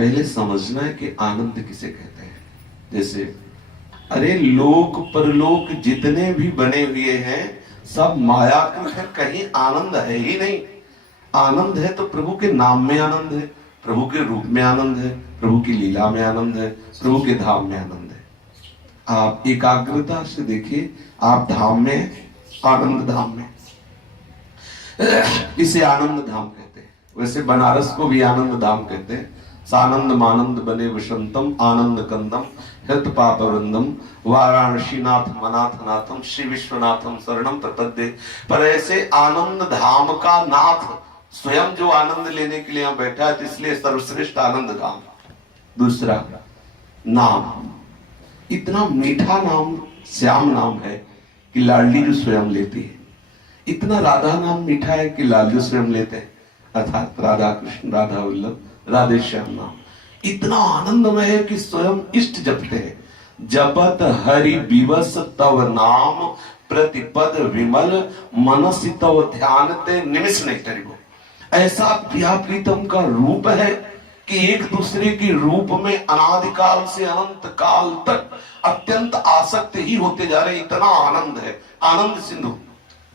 पहले समझना है कि आनंद किसे कहते हैं। जैसे अरे लोक परलोक जितने भी बने हुए हैं सब मायाकृत है, कहीं आनंद है ही नहीं। आनंद है तो प्रभु के नाम में आनंद है, प्रभु के रूप में आनंद है, प्रभु की लीला में आनंद है, प्रभु के धाम में आनंद है। आप एकाग्रता से देखिए, आप धाम में, आनंद धाम में, इसे आनंद धाम कहते हैं। वैसे बनारस को भी आनंद धाम कहते हैं। सानंद मानंद बने वसंतम आनंद कंदम हृत पाप वृंदम वाराणसी नाथ मनाथ नाथम श्री विश्वनाथम शरणम प्रपद्ये। पर ऐसे आनंद धाम का नाथ स्वयं जो आनंद लेने के लिए यहाँ बैठा है, तो इसलिए सर्वश्रेष्ठ आनंद धाम। दूसरा नाम, इतना मीठा नाम श्याम नाम है कि लाडली जो स्वयं लेती है। इतना राधा नाम मीठा है कि लाडली स्वयं लेते हैं, अर्थात राधा कृष्ण, राधा वल्लभ, राधे श्याम नाम इतना आनंदमय है कि स्वयं इष्ट जपते हैं। जपत हरि विवस तव नाम प्रतिपद विमल मनसि तव ध्यान ते निमिष नहीं तरिबो। ऐसा प्रिया प्रीतम का रूप है कि एक दूसरे के रूप में अनादिकाल से अनंत काल तक अत्यंत आसक्त ही होते जा रहे। इतना आनंद है, आनंद सिंधु।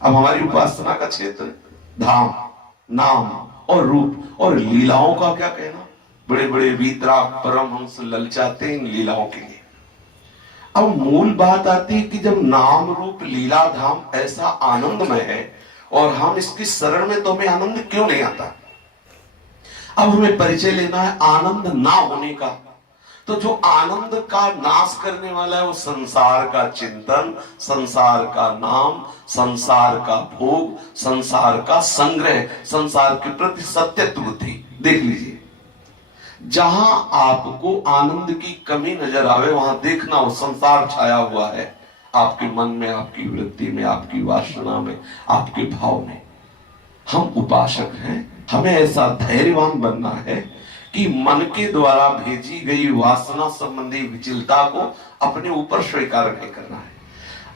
अब हमारी उपासना का क्षेत्र धाम, नाम और रूप और लीलाओं का क्या कहना। बड़े बड़े वीतराग परमहंस ललचाते इन लीलाओं के लिए। अब मूल बात आती है कि जब नाम रूप लीला धाम ऐसा आनंदमय है और हम इसकी शरण में, तो हमें आनंद क्यों नहीं आता। अब हमें परिचय लेना है आनंद ना होने का। तो जो आनंद का नाश करने वाला है वो संसार का चिंतन, संसार का नाम, संसार का भोग, संसार का संग्रह, संसार के प्रति सत्यत्व बुद्धि। देख लीजिए, जहां आपको आनंद की कमी नजर आवे वहां देखना वो संसार छाया हुआ है आपके मन में, आपकी वृत्ति में, आपकी वासना में, आपके भाव में। हम उपासक हैं, हमें ऐसा धैर्यवान बनना है कि मन के द्वारा भेजी गई वासना संबंधी विचलता को अपने ऊपर स्वीकार नहीं करना है।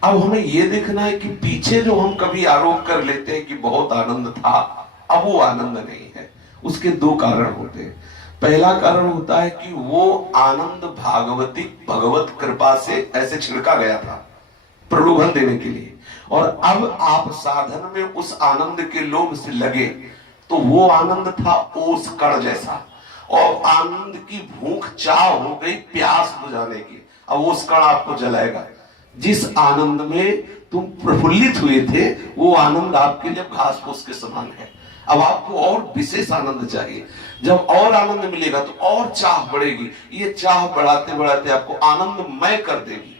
अब हमें यह देखना है कि पीछे जो हम कभी आरोप कर लेते हैं कि बहुत आनंद था, अब वो आनंद नहीं है। उसके दो कारण होते हैं। पहला कारण होता है कि वो आनंद भागवती भगवत कृपा से ऐसे छिड़का गया था प्रलोभन देने के लिए, और अब आप साधन में उस आनंद के लोभ से लगे तो वो आनंद था ओस कण जैसा, और आनंद की भूख चाह हो गई प्यास बुझाने की। अब ओस कण आपको जलाएगा। जिस आनंद में तुम प्रफुल्लित हुए थे वो आनंद आपके लिए घास फूस के समान है। अब आपको और विशेष आनंद चाहिए। जब और आनंद मिलेगा तो और चाह बढ़ेगी। ये चाह बढ़ाते बढ़ाते आपको आनंदमय कर देगी।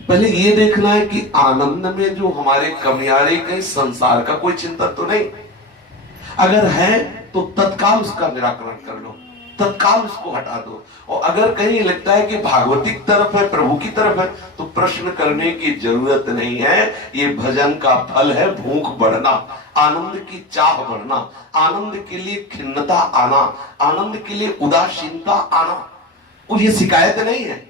पहले ये देखना है कि आनंद में जो हमारे कमियारे कहीं संसार का कोई चिंतन तो नहीं। अगर है तो तत्काल उसका निराकरण कर लो, तत्काल उसको हटा दो। और अगर कहीं लगता है कि भागवती की तरफ है, प्रभु की तरफ है, तो प्रश्न करने की जरूरत नहीं है। ये भजन का फल है भूख बढ़ना, आनंद की चाह बढ़ना, आनंद के लिए खिन्नता आना, आनंद के लिए उदासीनता आना। और ये शिकायत नहीं है,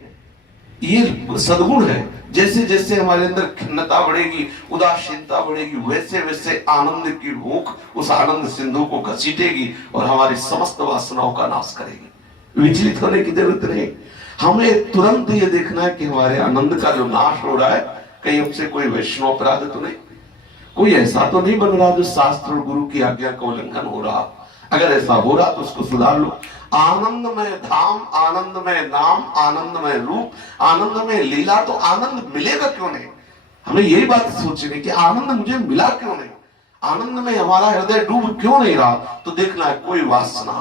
ये सद्गुण है। जैसे जैसे हमारे अंदर खिन्नता बढ़ेगी, उदासीनता बढ़ेगी, वैसे वैसे आनंद की भूख उस आनंद सिंधु को घसीटेगी और हमारी समस्त वासनाओं का नाश करेगी। विचलित होने की जरूरत नहीं। हमें तुरंत ये देखना है कि हमारे आनंद का जो नाश हो रहा है, कहीं हमसे कोई वैष्णव अपराध तो नहीं, कोई ऐसा तो नहीं बन रहा जो शास्त्र और गुरु की आज्ञा का उल्लंघन हो रहा। अगर ऐसा हो रहा तो उसको सुधार लो। आनंदमय धाम, आनंदमय नाम, आनंदमय रूप, आनंदमय लीला, तो आनंद मिलेगा क्यों नहीं। हमें यही बात सोचनी कि आनंद मुझे मिला क्यों नहीं, आनंद में हमारा हृदय डूब क्यों नहीं रहा। तो देखना है कोई वासना,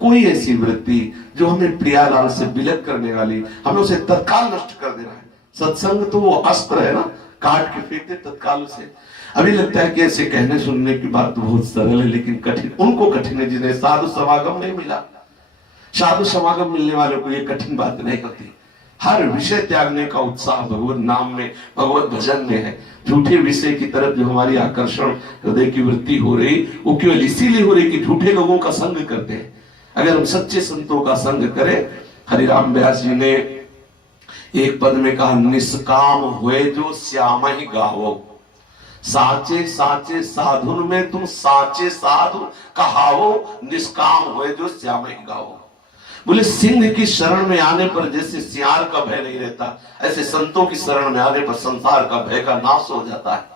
कोई ऐसी वृत्ति जो हमें प्रियालाल से विलग करने वाली, हमें उसे तत्काल नष्ट कर देना है। सत्संग तो वो अस्त्र है ना, काट के फेंक दे तत्काल उसे। अभी लगता है कि ऐसे कहने सुनने की बात तो बहुत सरल है, लेकिन कठिन उनको कठिन है जिन्हें साधु समागम नहीं मिला। साधु समागम मिलने वालों को ये कठिन बात नहीं होती। हर विषय त्यागने का उत्साह भगवत नाम में, भगवत भजन में है। झूठे विषय की तरफ जो हमारी आकर्षण हृदय की वृत्ति हो रही, वो केवल इसीलिए हो रही कि झूठे लोगों का संग करते हैं। अगर हम सच्चे संतों का संग करें, हरिराम व्यास जी ने एक पद में कहा, निष्काम हुए जो श्याम ही गावो, साचे साचे साधुन में तुम साचे साधु कहावो, निष्काम हुए जो श्याम ही गावो। बोले सिंह की शरण में आने पर जैसे सियार का भय नहीं रहता, ऐसे संतों की शरण में आने पर संसार का भय का नाश हो जाता है।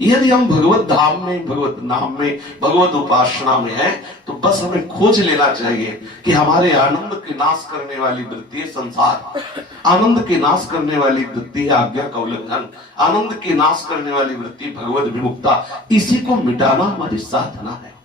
यदि हम भगवत धाम में, भगवत नाम में, भगवत उपासना में है, तो बस हमें खोज लेना चाहिए कि हमारे आनंद के नाश करने वाली वृत्ति है संसार, आनंद के नाश करने वाली वृत्ति है आज्ञा का उल्लंघन, आनंद के नाश करने वाली वृत्ति भगवत विमुक्ता। इसी को मिटाना हमारी साधना है।